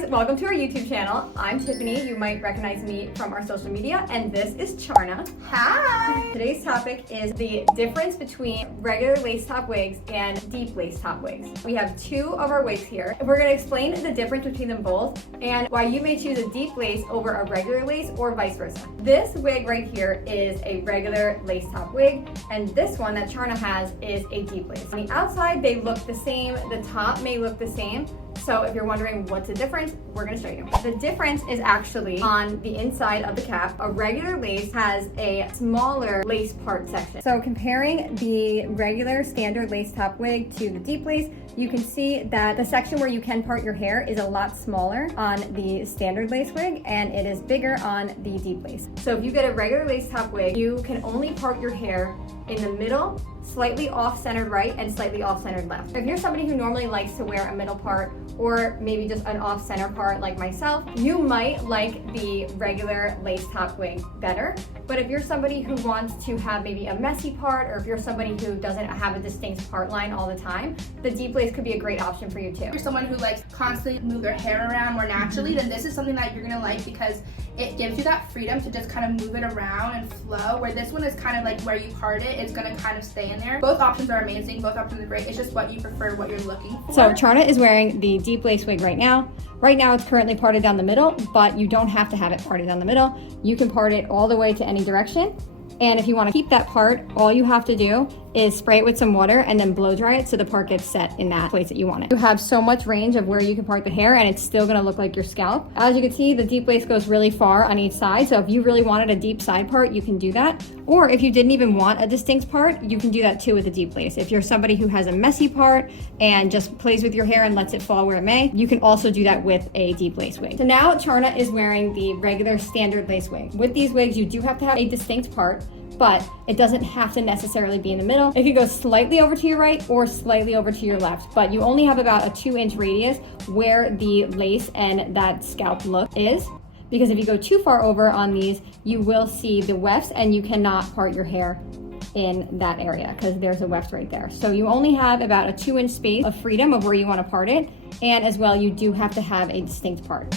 guys, welcome to our YouTube channel. I'm Tiffany, you might recognize me from our social media, and this is Charna. Hi! Today's topic is the difference between regular lace top wigs and deep lace top wigs. We have two of our wigs here. We're going to explain the difference between them both and why you may choose a deep lace over a regular lace or vice versa. This wig right here is a regular lace top wig, and this one that Charna has is a deep lace. On the outside, they look the same. The top may look the same. So if you're wondering what's the difference, we're gonna show you. The difference is actually on the inside of the cap. A regular lace has a smaller lace part section. So comparing the regular standard lace top wig to the deep lace, you can see that the section where you can part your hair is a lot smaller on the standard lace wig and it is bigger on the deep lace. So if you get a regular lace top wig, you can only part your hair in the middle, slightly off-centered right and slightly off-centered left. If you're somebody who normally likes to wear a middle part or maybe just an off-center part like myself, you might like the regular lace top wig better. But if you're somebody who wants to have maybe a messy part, or if you're somebody who doesn't have a distinct part line all the time, the deep lace could be a great option for you too. If you're someone who likes constantly move their hair around more naturally, then this is something that you're gonna like because it gives you that freedom to just kind of move it around and flow, where this one is kind of like where you part it, it's gonna kind of stay in there. Both options are amazing, both options are great. It's just what you prefer, what you're looking for. So Charna is wearing the deep lace wig right now. Right now it's currently parted down the middle, but you don't have to have it parted down the middle. You can part it all the way to any direction. And if you want to keep that part, all you have to do is spray it with some water and then blow dry it so the part gets set in that place that you want it. You have so much range of where you can part the hair and it's still going to look like your scalp. As you can see, the deep lace goes really far on each side. So if you really wanted a deep side part, you can do that. Or if you didn't even want a distinct part, you can do that too with a deep lace. If you're somebody who has a messy part and just plays with your hair and lets it fall where it may, you can also do that with a deep lace wig. So now Charna is wearing the regular standard lace wig. With these wigs, you do have to have a distinct part, but it doesn't have to necessarily be in the middle. It could go slightly over to your right or slightly over to your left, but you only have about a 2-inch radius where the lace and that scalp look is. Because if you go too far over on these, you will see the wefts and you cannot part your hair in that area because there's a weft right there. So you only have about a 2-inch space of freedom of where you want to part it. And as well, you do have to have a distinct part.